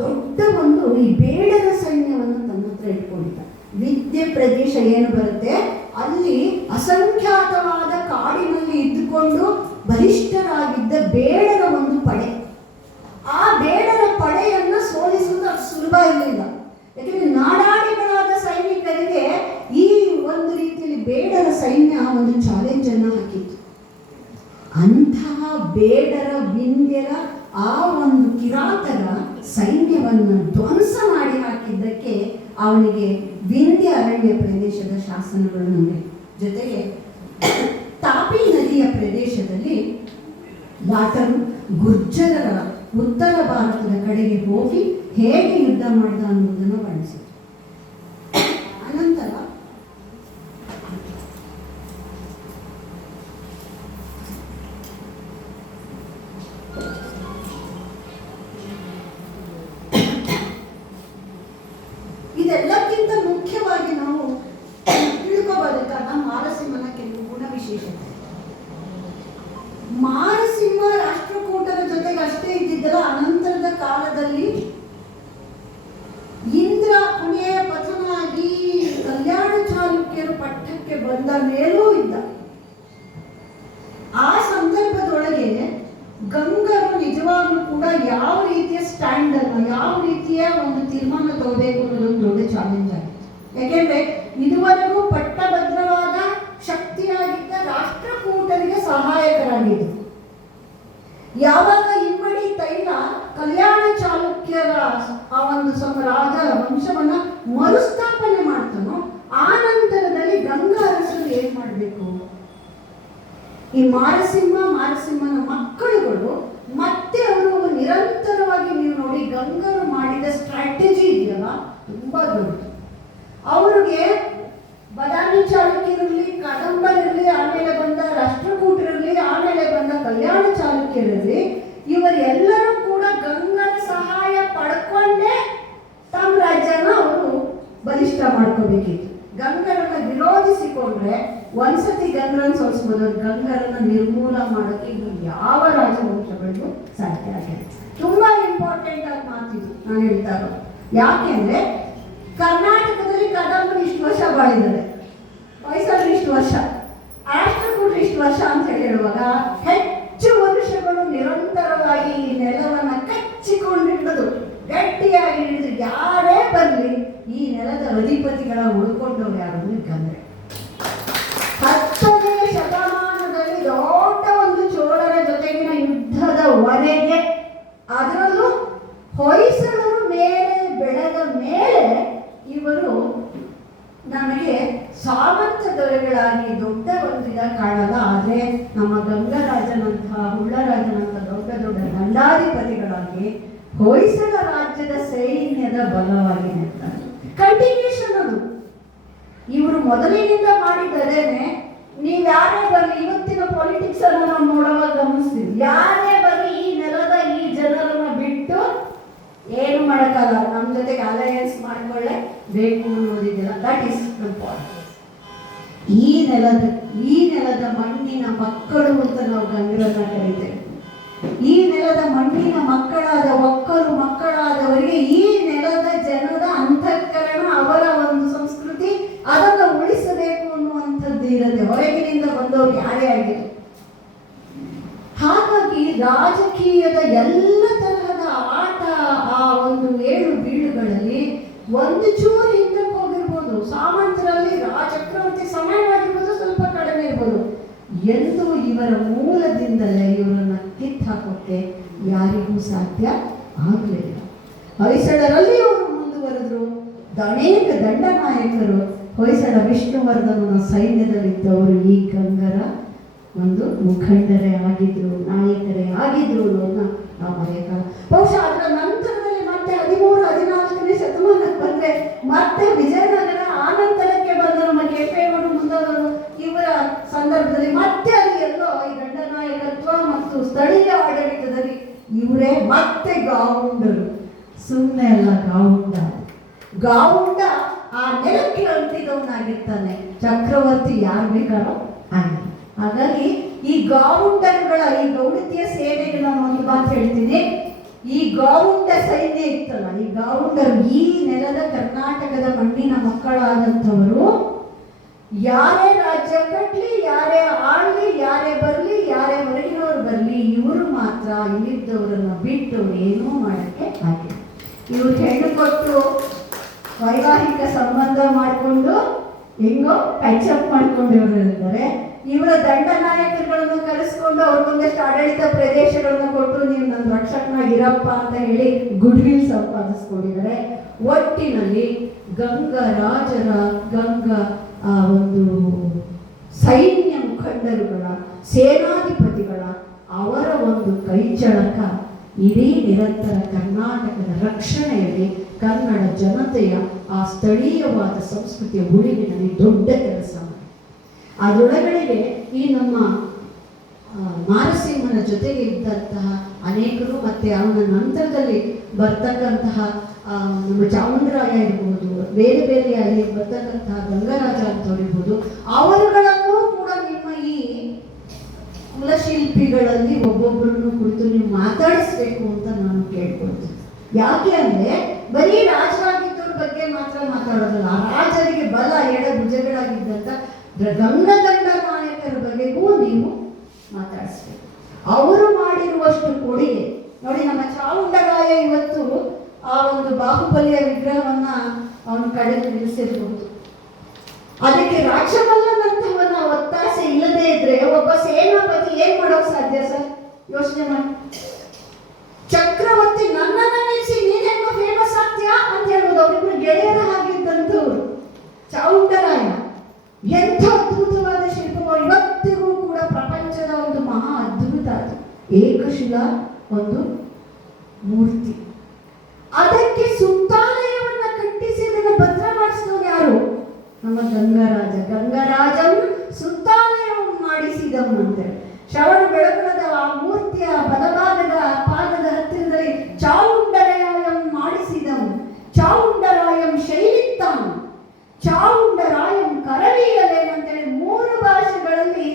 ದೊಡ್ಡ ಒಂದು ಈ ಬೇಡರ ಸೈನ್ಯವನ್ನು ತನ್ನ ಹತ್ರ ಇಟ್ಕೊಂಡಿದ್ದ. ವಿದ್ಯೆ ಪ್ರದೇಶ ಏನು ಬರುತ್ತೆ ಅಲ್ಲಿ ಅಸಂಖ್ಯಾತವಾದ ಕಾಡಿನಲ್ಲಿ ಇದ್ದುಕೊಂಡು ಬಲಿಷ್ಠರಾಗಿದ್ದ ಬೇಡರ ಒಂದು ಪಡೆ. ಆ ಬೇಡರ ಪಡೆಯನ್ನು ಸೋಲಿಸುವುದು ಅಷ್ಟು ಸುಲಭ ಇರಲಿಲ್ಲ. ಯಾಕೆಂದರೆ ನಾಡಾಡಿಗಳಾದ ಸೈನಿಕರಿಗೆ ಈ ಒಂದು ರೀತಿಯಲ್ಲಿ ಬೇಡರ ಸೈನ್ಯ ಒಂದು ಚಾಲೆಂಜ್ ಅನ್ನು ಹಾಕಿತ್ತು. ಅಂತಹ ಬೇಡರ ವಿಂಧ್ಯರ ಆ ಒಂದು ಕಿರಾತರ ಸೈನ್ಯವನ್ನು ಧ್ವಂಸ ಮಾಡಿ ಹಾಕಿದ್ದಕ್ಕೆ ಅವನಿಗೆ ವಿಂಧ್ಯ ಅರಣ್ಯ ಪ್ರದೇಶದ ಶಾಸನಗಳನ್ನು ಜೊತೆಗೆ ತಾಪಿ ನದಿಯ ಪ್ರದೇಶದಲ್ಲಿ ಲಾಟರು ಗುರ್ಜರರ ಉತ್ತರ ಭಾರತದ ಕಡೆಗೆ ಹೋಗಿ ಹೇಗೆ ಯುದ್ಧ ಮಾಡಿದ ಅನ್ನುವುದನ್ನು ವರ್ಣಿಸಿದರು. ಅನಂತರ ಇದೆಲ್ಲಕ್ಕಿಂತ ಮುಖ್ಯವಾಗಿ ನಾವು ತಿಳ್ಕೋಬೇಕಾದ ಮಾರಸಿಂಹನ ಕೆಲವು ಗುಣವಿಶೇಷತೆ. ಮಾರಸಿಂಹ ರಾಷ್ಟ್ರಕೂಟರ ಜೊತೆಗೆ ಅಷ್ಟೇ ಇದ್ದಿದ್ದಲ್ಲ, ಅನಂತರದ ಕಾಲದಲ್ಲಿ ಇಂದ್ರ ಪುಣೆಯ ಪತನಾಗಿ ಕಲ್ಯಾಣ ಚಾಲುಕ್ಯರು ಪಟ್ಟಕ್ಕೆ ಬಂದ ಮೇಲೂ ಇದ್ದ. ಆ ಸಂದರ್ಭದೊಳಗೆ ಗಂಗರು ನಿಜವಾಗ್ಲೂ ಕೂಡ ಯಾವ ರೀತಿಯ ಸ್ಟ್ಯಾಂಡ್ ಅನ್ನು, ಯಾವ ರೀತಿಯ ಒಂದು ತೀರ್ಮಾನ ತಗೋಬೇಕು ಅನ್ನೋದೊಂದು ದೊಡ್ಡ ಚಾಲೆಂಜ್ ಆಗಿತ್ತು. ಯಾಕೆಂದ್ರೆ ಇದುವರೆಗೂ ಪಟ್ಟಭದ್ರವಾದ ಶಕ್ತಿಯಾಗಿದ್ದ ರಾಷ್ಟ್ರಕೂಟರಿಗೆ ಸಹಾಯಕರಾಗಿದ್ದರು. ಯಾವಾಗ ಇಮ್ಮಡಿ ತೈಲ ಕಲ್ಯಾಣ ಚಾಲುಕ್ಯರ ಆ ಒಂದು ರಾಜ ವಂಶವನ್ನ ಮರುಸ್ಥಾಪನೆ ಮಾಡ್ತಾನೋ ಆ ನಂತರದಲ್ಲಿ ಗಂಗಾ ಅರಸರು ಏನ್ ಮಾಡಬೇಕು, ಈ ಮಾರಸಿಂಹನ ಮಕ್ಕಳುಗಳು ಮತ್ತೆ ಅವರು ನಿರಂತರವಾಗಿ ನೀವು ನೋಡಿ ಗಂಗರು ಮಾಡಿದ ಸ್ಟ್ರಾಟಜಿ ಇದೆಯಲ್ಲ ತುಂಬಾ ದೊಡ್ಡದು. ಅವ್ರಿಗೆ ಬದಾಮಿ ಚಾಲುಕ್ಯರಿರಲಿ, ಕದಂಬರಿರಲಿ, ಆಮೇಲೆ ಬಂದ ರಾಷ್ಟ್ರಕೂಟರಿರಲಿ, ಆಮೇಲೆ ಬಂದ ಕಲ್ಯಾಣ ಚಾಲುಕ್ಯರಿರಲಿ, ಇವರೆಲ್ಲರೂ ಕೂಡ ಗಂಗರ ಸಹಾಯ ಪಡ್ಕೊಂಡೇ ತಮ್ಮ ರಾಜ್ಯನ ಅವರು ಬಲಿಷ್ಠ ಮಾಡ್ಕೋಬೇಕಿತ್ತು. ಗಂಗರನ್ನ ವಿರೋಧಿಸಿಕೊಂಡ್ರೆ ಒಂದ್ಸತಿ ಗಂಗರನ್ನ ಸೋಲಿಸ್ಬೋದು, ಗಂಗರನ್ನ ನಿರ್ಮೂಲ ಮಾಡೋಕೆ ಇದು ಯಾವ ರಾಜವಂಶಗಳಿಗೂ ಸಾಧ್ಯ ಆಗಿದೆ. ತುಂಬಾ ಇಂಪಾರ್ಟೆಂಟ್ ಆಗಿ ಮಾತಿದ್ದು ನಾನು ಹೇಳ್ತಾ ಇರೋದು. ಯಾಕೆಂದ್ರೆ ಕರ್ನಾಟಕದಲ್ಲಿ ಕದಂಬರು ಇಷ್ಟು ವರ್ಷ ಬಾಳಿದ್ದಾರೆ, ಹೊಯ್ಸಳರು ಇಷ್ಟು ವರ್ಷ, ರಾಷ್ಟ್ರಕೂಟರು ಇಷ್ಟು ವರ್ಷ ಅಂತ ಹೇಳುವಾಗ ಹೆಚ್ಚು ವರ್ಷಗಳು ನಿರಂತರವಾಗಿ ಈ ನೆಲವನ್ನ ಕಚ್ಚಿಕೊಂಡಿರೋದು, ಗಟ್ಟಿಯಾಗಿ ಹಿಡಿದು ಯಾರೇ ಬರಲಿ ಈ ನೆಲದ ಅಧಿಪತಿಗಳ ಉಳ್ಕೊಂಡವ್ರು ಯಾರು ಗಂಗರೆ. 10ನೇ ಶತಮಾನದಲ್ಲಿ ದೊಡ್ಡ ಒಂದು ಚೋಳರ ಜೊತೆಗಿನ ಯುದ್ಧದವರೆಗೆ, ಅದರಲ್ಲೂ ಹೊಯ್ಸಳರು ಮೇಲೆ ಬೆಳೆದ ಮೇಲೆ ಇವರು ನಮಗೆ ಸಾಮಂತ ದೊರೆಗಳಾಗಿ ದೊಡ್ಡ ಒಂದಿದ ಕಾಣಲ್ಲ. ಆದರೆ ನಮ್ಮ ಗಂಗರಾಜನಂತಹ ಹುಳ್ಳರಾಜನಂತಹ ದೊಡ್ಡ ದೊಡ್ಡ ದಂಡಾಧಿಪತಿಗಳಾಗಿ ಹೊಯ್ಸಳ ರಾಜ್ಯದ ಸೈನ್ಯದ ಬಲವಾಗಿ ನಿಲ್ತಾರೆ. ಕಂಟಿನ್ಯೂಷನ್ ಅದು ಇವರು ಮೊದಲಿನಿಂದ ಮಾಡಿದ್ದರೇನೆ. ನೀವು ಯಾರೇ ಬರಲಿ, ಇವತ್ತಿನ ಪೊಲಿಟಿಕ್ಸ್ ಅನ್ನು ನಾವು ನೋಡುವಾಗ ಗಮನಿಸ್ತೀವಿ, ಯಾರೇ ಬರಲಿ ಈ ನೆಲದ ಈ ಜನರನ್ನ ಬಿಟ್ಟು ಏನು ಮಾಡೋಕ್ಕಲ್ಲ, ನಮ್ಮ ಜೊತೆಗೆ ಅಲಯನ್ಸ್ ಮಾಡ್ಕೊಳ್ಳೆ ಬೇಕು ಅನ್ನೋದಿದೆಯಲ್ಲ, ದಟ್ ಈಸ್ ಇಂಪಾರ್ಟೆಂಟ್. ಈ ನೆಲದ ಮಣ್ಣಿನ ಮಕ್ಕಳು ಅಂತ ನಾವು ಗಂಗರನ್ನ ಕರೀತೇವೆ. ಈ ನೆಲದ ಮಣ್ಣಿನ ಮಕ್ಕಳಾದ ಒಕ್ಕಲು ಮಕ್ಕಳಾದವರಿಗೆ ಈ ನೆಲದ ಜನರ ಅಂತಃಕರಣ, ಅವರ ಒಂದು ಸಂಸ್ಕೃತಿ ಅದನ್ನು ಉಳಿಸಬೇಕು ಅನ್ನುವಂಥದ್ದು ಇರುತ್ತೆ, ಹೊರಗಿನಿಂದ ಬಂದವರು ಯಾರೇ ಆಗಿರಲಿ. ಹಾಗಾಗಿ ರಾಜಕೀಯದ ಎಲ್ಲ ತರಹದ ಆಟ, ಆ ಒಂದು ಏಳು ಬೀಳುಗಳಲ್ಲಿ ಒಂದು ಚೂರು ಹಿಂದಕ್ಕೆ ಹೋಗಿರ್ಬೋದು, ಸಾಮಂತರಲ್ಲಿ ಚಕ್ರವರ್ತಿ ಸಮಯವಾಗಿರ್ಬೋದು, ಸ್ವಲ್ಪ ಕಡಿಮೆ ಇರ್ಬೋದು, ಎಂದು ಇವರ ಮೂಲದಿಂದಲೇ ಇವರನ್ನ ಕಿತ್ತಾಕೋಕ್ಕೆ ಯಾರಿಗೂ ಸಾಧ್ಯ ಆಗಲಿಲ್ಲ. ಹೊಯ್ಸಳರಲ್ಲಿ ಅವರು ಮುಂದುವರೆದ್ರು. ಅನೇಕ ದಂಡನಾಯಕರು ಹೊಯ್ಸಳ ವಿಷ್ಣುವರ್ಧನನ ಸೈನ್ಯದಲ್ಲಿದ್ದವರು ಈ ಗಂಗರ ಒಂದು ಮುಖಂಡರೇ ಆಗಿದ್ರು, ನಾಯಕರೇ ಆಗಿದ್ರು ಅನ್ನೋದನ್ನ ನಾವು ಮರೆಯಲ್ಲ. ಬಹುಶಃ ಅದರ ನಂತರದಲ್ಲಿ ಮತ್ತೆ 13-14ನೇ ಶತಮಾನಕ್ಕೆ ಬಂದ್ರೆ ಮತ್ತೆ ವಿಜಯನಗರ, ಆನಂತರಕ್ಕೆ ಬಂದ ನಮ್ಮ ಕೆಂಪೇಗೌಡರು ಮುಂದವರು, ಇವರ ಸಂದರ್ಭದಲ್ಲಿ ಮತ್ತೆ ಅಲ್ಲಿ ಎಲ್ಲೋ ಈ ದಂಡನಾಯಕತ್ವ ಮತ್ತು ಸ್ಥಳೀಯ ಆಡಳಿತದಲ್ಲಿ ಇವರೇ ಮತ್ತೆ ಗಾವುಂಡರು. ಸುಮ್ಮನೆ ಅಲ್ಲ, ಗಾವುಂಡ ಆ ನೆಲಕ್ಕೆ ಅಂಟಿದವನಾಗಿರ್ತಾನೆ, ಚಕ್ರವರ್ತಿ ಯಾರು ಬೇಕಾರೋ ಆಗಿ. ಹಾಗಾಗಿ ಈ ಗಾವುಂಡರುಗಳ ಈ ಗೌಡತಿಯ ಸೇವೆಗೆ ನಾನು ಒಂದು ಮಾತು ಹೇಳ್ತೀನಿ, ಈ ಗಾರುಂಡ ಸೈನ್ಯ ಇತ್ತಲ್ಲ, ಈ ಗಾರುಂಡರು ಈ ನೆಲದ ಕರ್ನಾಟಕದ ಮಣ್ಣಿನ ಮಕ್ಕಳಾದಂಥವರು ಯಾರೇ ರಾಜ್ಯ ಕಟ್ಟಲಿ, ಯಾರೇ ಆಳ್ಲಿ, ಯಾರೇ ಬರಲಿ, ಯಾರೇ ಹೊರಗಿನವ್ರು ಬರಲಿ, ಇವರು ಮಾತ್ರ ಇಲ್ಲಿದ್ದವರನ್ನು ಬಿಟ್ಟು ಏನೂ ಮಾಡಕ್ಕೆ ಆಗಿಲ್ಲ. ಇವ್ರು ಹೆಣ್ಣು ಕೊಟ್ಟು ವೈವಾಹಿಕ ಸಂಬಂಧ ಮಾಡಿಕೊಂಡು ಹೆಂಗೋ ಪ್ಯಾಚಪ್ ಮಾಡ್ಕೊಂಡಿದ್ದಾರೆ. ಇವರ ದಂಡ ನಾಯಕರುಗಳನ್ನು ಕರೆಸ್ಕೊಂಡು ಅವ್ರಿಗೊಂದಷ್ಟು ಆಡಳಿತ ಪ್ರದೇಶಗಳನ್ನು ಕೊಟ್ಟು ನೀವು ನನ್ನ ರಕ್ಷಕನಾಗಿರಪ್ಪ ಅಂತ ಹೇಳಿ ಗುಡ್ ವಿಲ್ ಸಂಪಾದಿಸ್ಕೊಂಡಿದ್ದಾರೆ. ಒಟ್ಟಿನಲ್ಲಿ ಗಂಗರಾಜರ ಒಂದು ಸೈನ್ಯ ಮುಖಂಡರುಗಳ, ಸೇನಾಧಿಪತಿಗಳ ಅವರ ಒಂದು ಕೈಚಳಕ ಇಡೀ ನಿರಂತರ ಕರ್ನಾಟಕದ ರಕ್ಷಣೆಯಲ್ಲಿ ಕನ್ನಡ ಜನತೆಯ ಆ ಸ್ಥಳೀಯವಾದ ಸಂಸ್ಕೃತಿಯ ಉಳಿವಿನಲ್ಲಿ ದೊಡ್ಡ ಕೆಲಸ ಮಾಡಿ ಅದರೊಳಗಡೆಗೆ ಈ ನಮ್ಮ ಮಾರಸಿಂಹನ ಜೊತೆಗೆ ಇದ್ದಂತಹ ಅನೇಕರು, ಮತ್ತೆ ಅವನ ನಂತರದಲ್ಲಿ ಬರ್ತಕ್ಕಂತಹ ನಮ್ಮ ಚಾಮುಂಡರಾಯ ಇರ್ಬೋದು, ಬೇರೆ ಬೇರೆ ಅಲ್ಲಿ ಬರ್ತಕ್ಕಂತಹ ಗಂಗರಾಜ ಅಂತವ್ರು ಇರ್ಬೋದು, ಅವರುಗಳನ್ನೂ ಕೂಡ ನಿಮ್ಮ ಈ ಕುಲಶಿಲ್ಪಿಗಳಲ್ಲಿ ಒಬ್ಬೊಬ್ಬರನ್ನು ಕುರಿತು ನೀವು ಮಾತಾಡಿಸ್ಬೇಕು ಅಂತ ನಾನು ಕೇಳ್ಕೊಳ್ತೀನಿ. ಯಾಕೆ ಅಂದ್ರೆ ಬರೀ ರಾಜರಾಗಿದ್ದವ್ರ ಬಗ್ಗೆ ಮಾತ್ರ ಮಾತಾಡೋದಲ್ಲ, ಆ ರಾಜರಿಗೆ ಬಲ ಎಡ ಭುಜಗಳಾಗಿದ್ದಂತ ಗಂಗದಂಡ ನಾಯಕರ ಬಗ್ಗೆಗೂ ನೀವು ಮಾತಾಡಿಸ್ಬೇಕು. ಅವರು ಮಾಡಿರುವಷ್ಟು ಕೊಡುಗೆ ನೋಡಿ. ನಮ್ಮ ಚಾಮುಂಡರಾಯ ಇವತ್ತು ಆ ಒಂದು ಬಾಹುಬಲಿಯ ವಿಗ್ರಹವನ್ನ ಅವನು ಕಡೆದು ನಿಲ್ಲಿಸಿರ್ಬಹುದು. ಅದಕ್ಕೆ ರಾಜಮಲ್ಲನಂತವನ ಒತ್ತಾಸೆ ಇಲ್ಲದೆ ಇದ್ರೆ ಒಬ್ಬ ಸೇನಾಪತಿ ಏನ್ ಮಾಡೋಕ್ ಸಾಧ್ಯ ಸರ್? ಯೋಚನೆ ಮಾಡಿ. ಚಕ್ರವರ್ತಿ ನನ್ನನ್ನ ನಿಲ್ಲಿಸಿ ನೀನೆಂಗೋ ಫೇಮಸ್ ಆಗ್ತೀಯಾ ಅಂತ ಹೇಳ್ಬೋದು. ಅವರಿಬ್ರು ಗೆಳೆಯರ ಹಾಗಿದ್ದಂಥವ್ರು. ಚಾಮುಂಡರಾಯ ಎಂಥ ಅದ್ಭುತವಾದ ಶಿಲ್ಪಗಳು, ಇವತ್ತಿಗೂ ಕೂಡ ಪ್ರಪಂಚದ ಒಂದು ಮಹಾ ಅದ್ಭುತ. ಅದು ಏಕಶಿಲಾ ಒಂದು ಮೂರ್ತಿ. ಅದಕ್ಕೆ ಸುತ್ತಾಲಯವನ್ನ ಕಟ್ಟಿಸಿ ಅದನ್ನು ಭದ್ರ ಮಾಡಿಸಿದವರು ಯಾರು? ನಮ್ಮ ಗಂಗರಾಜ. ಗಂಗರಾಜಂ ಸುತ್ತಾಲಯವನ್ನು ಮಾಡಿಸಿದವಂತೆ. ಶ್ರವಣ ಬೆಳಗೊಳದ ಆ ಮೂರ್ತಿಯ ಬಲಭಾಗದ ಪಾದದ ಹತ್ತಿರದಲ್ಲಿ ಚಾವುಂಡರಾಯಂ ಮಾಡಿಸಿದನು. ಚಾವುಂಡರಾಯಂ ಶೈಲಿತ್ತಾಂ, ಚಾವುಂಡರಾಯಂ ಕರವೀರಲೇನಂತೇಳಿ 3 ಭಾಷೆಗಳಲ್ಲಿ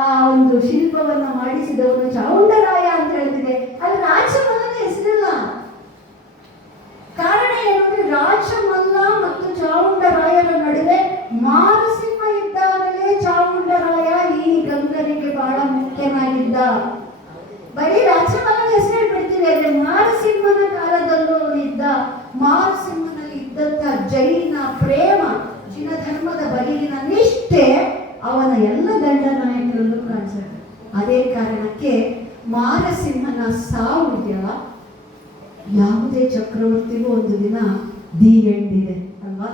ಆ ಒಂದು ಶಿಲ್ಪವನ್ನ ಮಾಡಿಸಿದವನು ಚಾವುಂಡರಾಯ ಅಂತ ಹೇಳ್ತಿದೆ. ಅಲ್ಲಿ ರಾಜಮಲ್ಲನ ಹೆಸರಿಲ್ಲ. ಕಾರಣ ಏನಂದ್ರೆ ರಾಜಮಲ್ಲ ಮತ್ತು ಚಾವುಂಡರಾಯರ ನಡುವೆ ಮಾರಸಿಂಹ ಇದ್ದಾಗಲೇ ಚಾವುಂಡರಾಯ ಈ ಗಂಗರಿಗೆ ಬಹಳ ಮುಖ್ಯನಾಗಿದ್ದ. ಬರೀ ರಾಜಮಲ್ಲನ ಹೆಸರು ಬಿಡ್ತೀವಿ, ಅಂದ್ರೆ ಮಾರಸಿಂಹನ ಕಾಲದಲ್ಲೂ ಇದ್ದ. ಮಾರಸಿಂಹನಲ್ಲಿ ಇದ್ದಂತ ಜೈನ ಪ್ರೇಮ, ಜಿನ ಧರ್ಮದ ಬಗೆಗಿನ ನಿಷ್ಠೆ ಅವನ ಎಲ್ಲ ದಂಡ ನಾಯಕರಲ್ಲೂ ಕಾಣಿಸುತ್ತೆ. ಅದೇ ಕಾರಣಕ್ಕೆ ಮಾರಸಿಂಹನ ಸಾವು ಇದೆಯಲ್ಲ, ಯಾವುದೇ ಚಕ್ರವರ್ತಿಗೂ ಒಂದು ದಿನ ದಿ ಎಂಡ್ ಇದೆ ಅಲ್ವಾ?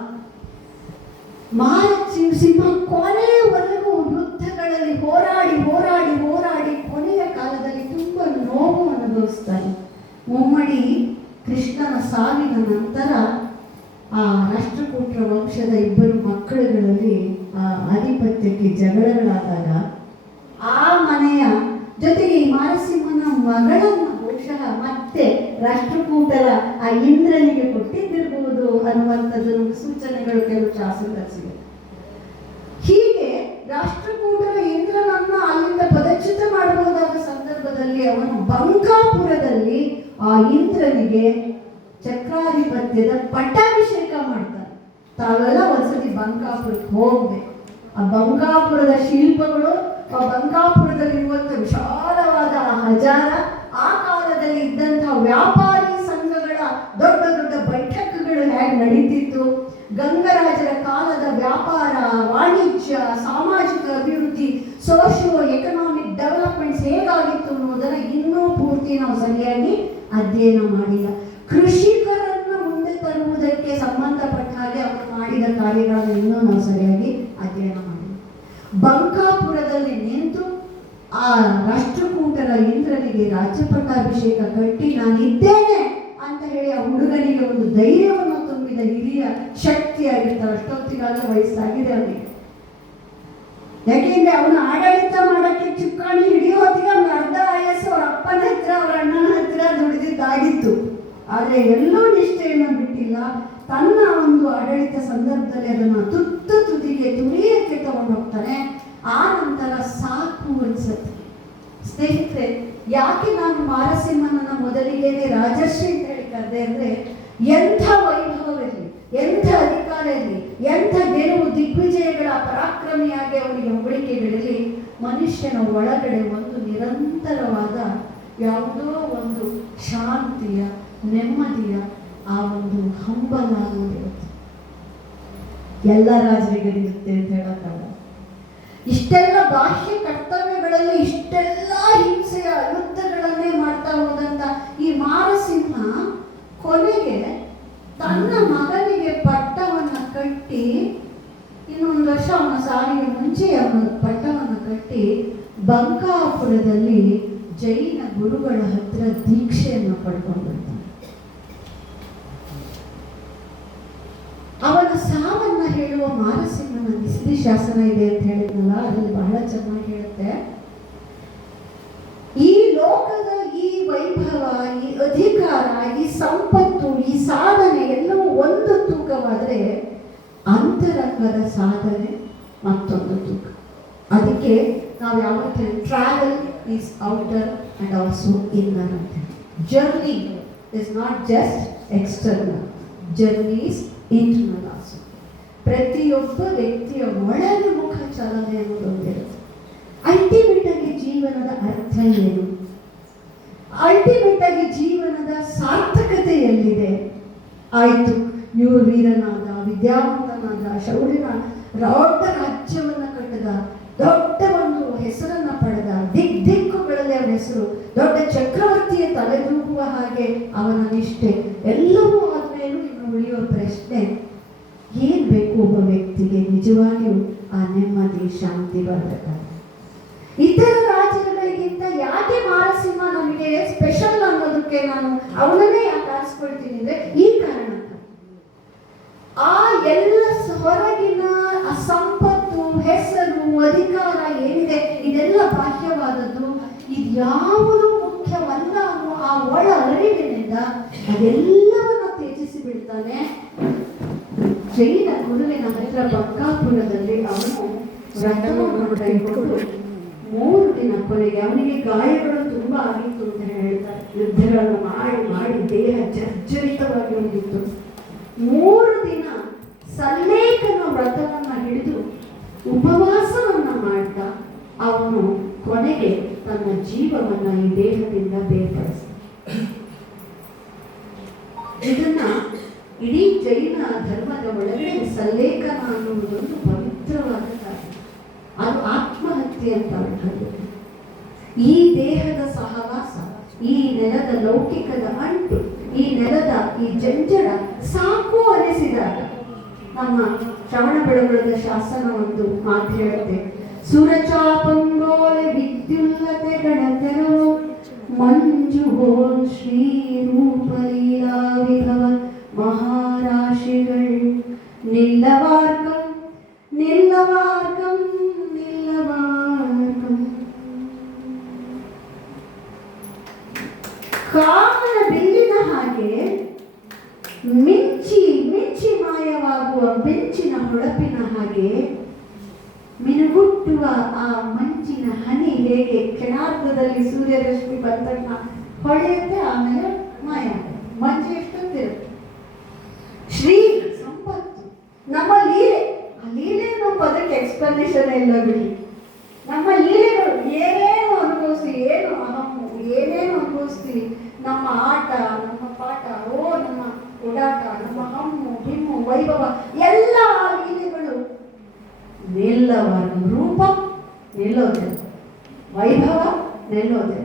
ಮಾರಸಿಂಹ ಕೊನೆಯವರೆಗೂ ಯುದ್ಧಗಳಲ್ಲಿ ಹೋರಾಡಿ ಹೋರಾಡಿ ಹೋರಾಡಿ ಕೊನೆಯ ಕಾಲದಲ್ಲಿ ತುಂಬಾ ನೋವು ಅನುಭವಿಸ್ತಾನೆ. ಮುಮ್ಮಡಿ ಕೃಷ್ಣನ ಸಾವಿನ ನಂತರ ಆ ರಾಷ್ಟ್ರಕೂಟರ ವಂಶದ 2 ಮಕ್ಕಳುಗಳಲ್ಲಿ ಆಧಿಪತ್ಯಕ್ಕೆ ಜಗಳಗಳಾದಾಗ ಆ ಮನೆಯ ಜೊತೆಗೆ ಈ ಮಾರಸಿಂಹನ ಮಗಳನ್ನ ಬಹುಶಃ ಮತ್ತೆ ರಾಷ್ಟ್ರಕೂಟರ ಆ ಇಂದ್ರನಿಗೆ ಕೊಟ್ಟಿದ್ದಿರಬಹುದು ಅನ್ನುವಂಥದ್ದು ನಮಗೆ ಸೂಚನೆಗಳು ಕೆಲವು ಶಾಸನದಲ್ಲಿ ಸಿಗುತ್ತೆ. ಹೀಗೆ ರಾಷ್ಟ್ರಕೂಟರ ಇಂದ್ರನನ್ನ ಅಲ್ಲಿಂದ ಪದಚ್ಯುತ ಮಾಡಬಹುದಾದ ಸಂದರ್ಭದಲ್ಲಿ ಅವನು ಬಂಕಾಪುರದಲ್ಲಿ ಆ ಇಂದ್ರನಿಗೆ ಚಕ್ರಾಧಿಪತ್ಯದ ಪಟ್ಟಾಭಿಷೇಕ ಮಾಡ್ತಾನೆ. ತಾವೆಲ್ಲ ಒಂದ್ಸತಿ ಬಂಕಾಪುರಕ್ಕೆ ಹೋಗ್ಬೇಕು. ಆ ಬಂಕಾಪುರದ ಶಿಲ್ಪಗಳು, ಆ ಬಂಕಾಪುರದಲ್ಲಿರುವಂಥ ವಿಶಾಲವಾದ ಹಜಾರ, ಆ ಕಾಲದಲ್ಲಿ ಇದ್ದಂತಹ ವ್ಯಾಪಾರಿ ಸಂಘಗಳ ದೊಡ್ಡ ದೊಡ್ಡ ಬೈಠಕ್ಗಳು ಹೇಗೆ ನಡೀತಿತ್ತು, ಗಂಗರಾಜರ ಕಾಲದ ವ್ಯಾಪಾರ, ವಾಣಿಜ್ಯ, ಸಾಮಾಜಿಕ ಅಭಿವೃದ್ಧಿ, ಸೋಶಿಯೋ ಎಕನಾಮಿಕ್ ಡೆವಲಪ್ಮೆಂಟ್ಸ್ ಹೇಗಾಗಿತ್ತು ಅನ್ನೋದನ್ನ ಇನ್ನೂ ಪೂರ್ತಿ ನಾವು ಸರಿಯಾಗಿ ಅಧ್ಯಯನ ಮಾಡಿಲ್ಲ. ಕೃಷಿಕರನ್ನು ಮುಂದೆ ತರುವುದಕ್ಕೆ ಸಂಬಂಧಪಟ್ಟ ಹಾಗೆ ಅವರು ಮಾಡಿದ ಕಾರ್ಯಗಳನ್ನು ಇನ್ನೂ ನಾವು ಸರಿಯಾಗಿ ಅಧ್ಯಯನ ಮಾಡಿಲ್ಲ. ಬಂಕಾಪುರದಲ್ಲಿ ನಿಂತು ಆ ರಾಷ್ಟ್ರಕೂಟರ ಇಂದ್ರನಿಗೆ ರಾಜ್ಯ ಪಟ್ಟಾಭಿಷೇಕ ಕಟ್ಟಿ ನಾನಿದ್ದೇನೆ ಅಂತ ಹೇಳಿ ಆ ಹುಡುಗನಿಗೆ ಒಂದು ಧೈರ್ಯವನ್ನು ತುಂಬಿದ ಹಿರಿಯ ಶಕ್ತಿಯಾಗಿರ್ತಾರೆ. ಅಷ್ಟೊತ್ತಿಗಾದ ವಯಸ್ಸಾಗಿದೆ ಅವನಿಗೆ. ಯಾಕೆಂದ್ರೆ ಅವನು ಆಡಳಿತ ಮಾಡಕ್ಕೆ ಚುಕ್ಕಾಣಿ ಹಿಡಿಯೋ ಹೊತ್ತಿಗೆ ಅವನ ಅರ್ಧ ವಯಸ್ಸು ಅವ್ರ ಅಪ್ಪನ ಹತ್ರ ಅವ್ರ ಅಣ್ಣನ ಹತ್ರ ದುಡಿದಿದ್ದಾಗಿತ್ತು. ಆದರೆ ಎಲ್ಲೂ ನಿಷ್ಠೆಯನ್ನು ಬಿಟ್ಟಿಲ್ಲ. ತನ್ನ ಒಂದು ಆಡಳಿತ ಸಂದರ್ಭದಲ್ಲಿ ಅದನ್ನು ತುದಿಗೆ ತುರಿಯಕ್ಕೆ ತಗೊಂಡು ಹೋಗ್ತಾನೆ. ಆ ನಂತರ ಸಾಕು ಅನ್ಸತ್ತೆ. ಸ್ನೇಹಿತರೆ, ಯಾಕೆ ನಾನು ಮಾರಸಿಂಹನನ್ನ ಮೊದಲಿಗೇನೆ ರಾಜರ್ಷಿ ಅಂತ ಹೇಳಿ ಕರೆದೆ ಅಂದ್ರೆ, ಎಂಥ ವೈಭವವಿರಲಿ, ಎಂಥ ಅಧಿಕಾರ ಇರಲಿ, ಎಂಥ ಗೆಲುವು ದಿಗ್ವಿಜಯಗಳ ಪರಾಕ್ರಮಿಯಾಗಿ ಅವನಿಗೆ ಹೊಗಳಿಕೆಗಳಿರಲಿ, ಮನುಷ್ಯನ ಒಳಗಡೆ ಒಂದು ನಿರಂತರವಾದ ಯಾವುದೋ ಒಂದು ಶಾಂತಿಯ, ನೆಮ್ಮದಿಯ ಆ ಒಂದು ಹಂಬಲ ಅನ್ನೋದಿರುತ್ತೆ. ಎಲ್ಲ ರಾಜರಿಗರಿರುತ್ತೆ ಅಂತ ಹೇಳಕ್ಕಾಗಲ್ಲ. ಇಷ್ಟೆಲ್ಲ ಬಾಹ್ಯ ಕರ್ತವ್ಯಗಳಲ್ಲಿ ಇಷ್ಟೆಲ್ಲ ಹಿಂಸೆಯ ಯುದ್ಧಗಳನ್ನೇ ಮಾಡ್ತಾ ಹೋದಂತ ಈ ಮಾರಸಿಂಹ ಕೊನೆಗೆ ತನ್ನ ಮಗನಿಗೆ ಪಟ್ಟವನ್ನು ಕಟ್ಟಿ, ಇನ್ನೊಂದು ವರ್ಷ ಅವನ ಸಾವಿಗೆ ಮುಂಚೆ ಅವನ ಪಟ್ಟವನ್ನು ಕಟ್ಟಿ ಬಂಕಾಪುರದಲ್ಲಿ ಜೈನ ಗುರುಗಳ ಹತ್ರ ದೀಕ್ಷೆಯನ್ನು ಪಡ್ಕೊಂಡಿರ್ತಾನೆ. ಅವನ ಸಾವನ್ನ ಹೇಳುವ ಮಾರಸಿಂಹನ ನಿಸ್ತಿ ಶಾಸನ ಇದೆ ಅಂತ ಹೇಳಿದ್ನಲ್ಲ, ಅದರಲ್ಲಿ ಬಹಳ ಚೆನ್ನಾಗಿ ಹೇಳುತ್ತೆ. ಈ ಲೋಕದ ಈ ವೈಭವ, ಈ ಅಧಿಕಾರ, ಈ ಸಂಪತ್ತು, ಈ ಸಾಧನೆ ಎಲ್ಲವೂ ಒಂದು ತೂಕವಾದರೆ ಅಂತರಂಗದ ಸಾಧನೆ ಮತ್ತೊಂದು ತೂಕ. ಅದಕ್ಕೆ ನಾವು ಯಾವತ್ತೂ travel is outer and also inner ಅಂತ. Journey is not just external, journey is internal also. ಪ್ರತಿಯೊಬ್ಬ ವ್ಯಕ್ತಿಯ ಒಳಗೆ ಮುಖ ಚಲನೆ ಅನ್ನೋದೊಂದಿರುತ್ತೆ. ಅಲ್ಟಿಮೇಟ್ ಆಗಿ ಜೀವನದ ಅರ್ಥ ಏನು, ಅಲ್ಟಿಮೇಟ್ ಆಗಿ ಜೀವನದ ಸಾರ್ಥಕತೆ ಎಲ್ಲಿದೆ? ಆಯ್ತು, ಇವರು ವೀರನಾದ, ವಿದ್ಯಾವಂತನಾದ, ಶೌರ್ಯನ ದೊಡ್ಡ ರಾಜ್ಯವನ್ನ ಕಟ್ಟದ, ದೊಡ್ಡ ಒಂದು ಹೆಸರನ್ನ ಪಡೆದ, ದಿಕ್ಕುಗಳಲ್ಲಿ ಅವನ ಹೆಸರು, ದೊಡ್ಡ ಚಕ್ರವರ್ತಿಯ ತಲೆದೂಗುವ ಹಾಗೆ ಅವನ ನಿಷ್ಠೆ, ಎಲ್ಲವೂ ಆದ್ಮೇಲೂ ಇನ್ನು ಉಳಿಯುವ ಪ್ರಶ್ನೆ, ಏನ್ ಬೇಕು ಒಬ್ಬ ವ್ಯಕ್ತಿಗೆ ನಿಜವಾಗಿಯೂ ಆ ನೆಮ್ಮದಿ, ಶಾಂತಿ ಬರಬೇಕಾದ್ರೆ? ಇತರ ರಾಜ್ಯಗಳಿಗಿಂತ ಯಾಕೆ ಮಾರಸಿಂಹ ನಮಗೆ ಸ್ಪೆಷಲ್ ಅನ್ನೋದಕ್ಕೆ ನಾನು ಅವನನ್ನೇ ಯಾಕೆ ಆರಿಸ್ಕೊಳ್ತೀನಿ ಅಂದ್ರೆ ಈ ಕಾರಣ. ಆ ಎಲ್ಲ ಹೊರಗಿನ ಸಂಪತ್ತು, ಹೆಸರು, ಅಧಿಕಾರ ಏನಿದೆ ಇದೆಲ್ಲ ಬಾಹ್ಯವಾದದ್ದು, ಇದ್ಯಾವುದು ಮುಖ್ಯವಲ್ಲ ಅನ್ನೋ ಆ ಒಳ ಅರಿವಿನಿಂದ ಅದೆಲ್ಲವನ್ನ ತ್ಯಜಿಸಿ ಬಿಡ್ತಾನೆ. ಜೈನ ಗುರುವಿನ ಹತ್ರ ಬಂಕಾಪುರದಲ್ಲಿ ಅವನು ವ್ರತವನ್ನು ಕೈಗೊಂಡು 3 ದಿನ, ಕೊನೆಗೆ ಅವನಿಗೆ ಗಾಯಗಳು ತುಂಬಾ ಆಗಿತ್ತು ಅಂತ ಹೇಳ್ತಾರೆ. ಯುದ್ಧಗಳನ್ನು ಮಾಡಿ ಮಾಡಿ ದೇಹ ಜರ್ಜರಿತವಾಗಿ ಹೋಗಿತ್ತು. 3 ದಿನ ಸಲ್ಲೇಖನ ವ್ರತವನ್ನ ಹಿಡಿದು ಉಪವಾಸವನ್ನ ಮಾಡ್ತಾ ಅವನು ಕೊನೆಗೆ ತನ್ನ ಜೀವವನ್ನ ಈ ದೇಹದಿಂದ ಬೇರ್ಪಡಿಸ್ತಾನೆ. ಇದನ್ನ ಇಡೀ ಜೈನ ಧರ್ಮದ ಒಳಗಡೆ ಸಲ್ಲೇಖನ ಅನ್ನುವುದೊಂದು ಪವಿತ್ರವಾದ ಕಾರ್ಯ. ಅದು ಆತ್ಮಹತ್ಯೆ ಅಂತ ಹೇಳ್ತಾರೆ. ಈ ದೇಹದ ಸಹವಾಸ, ಈ ನೆಲದ ಲೌಕಿಕದ ಅಂಟು, ಈ ನೆಲದ ಈ ಜಂಜಡ ಸಾಕು ಅನಿಸಿದಾಗ ನಮ್ಮ ಶ್ರವಣ ಬೆಳಗೊಳದ ಶಾಸನ ಒಂದು ಮಾತು ಹೇಳುತ್ತೆ. ಸುರಚಾಪಂಗೋಲೆ ವಿದ್ಯುಲ್ಲತೆ ಗಣತೆರೋ ಮಂಜು ಹೋಲ್ ಶ್ರೀ ರೂಪ ಲೀಲಾ ವಿಭವ ಮಹಾರಾಶಿಗಳು ನಿಲ್ಲವಾರ್ಕಂ ನಿಲ್ಲವಾರ್ಕಂ ನಿಲ್ಲವಾರ್ಕಂ. ಕಾಮನ ಬಿಲ್ಲಿನ ಹಾಗೆ ಮಿಂಚಿ ಮಿಂಚಿ ಮಾಯವಾಗುವ ಬೆಂಚಿನ ಹೊಳಪಿನ ಹಾಗೆ ಮಿನುಗುಟ್ಟುವ ಆ ಮಂಚಿನ ಹನಿ ಹೇಗೆ ಕ್ಷಣಾರ್ಧದಲ್ಲಿ ಸೂರ್ಯರಶ್ಮಿ ಬಂದ ಹೊಳೆಯುತ್ತೆ, ಆಮೇಲೆ ಮಾಯ. ಮಂಚು ಎಷ್ಟೊತ್ತಿರುತ್ತೆ. ಶ್ರೀ ಸಂಪತ್ತು, ನಮ್ಮ ಲೀಲೆ, ಆ ಲೀಲೆ ಅನ್ನೋ ಪದಕ್ಕೆ ಎಕ್ಸ್ಪ್ಲನೇಷನ್ ಇಲ್ಲ ಬಿಡಿ. ನಮ್ಮ ಲೀಲೆಗಳು ಏನೇನು ಅನುಭವಿಸ್ತೀವಿ, ಏನು ಅಹಮ್ಮು, ಏನೇನು ಅನುಭವಿಸ್ತೀವಿ, ನಮ್ಮ ಆಟ, ನಮ್ಮ ಪಾಠ, ನಮ್ಮ ಓಡಾಟ, ನಮ್ಮ ಹಮ್ಮು ಹಿಮ್ಮು ವೈಭವ, ಎಲ್ಲ ಆ ಲೀಲೆಗಳು ನಿಲ್ಲವಾರು. ರೂಪ ನಿಲ್ಲೋದೆ, ವೈಭವ ನಿಲ್ಲೋದೆ,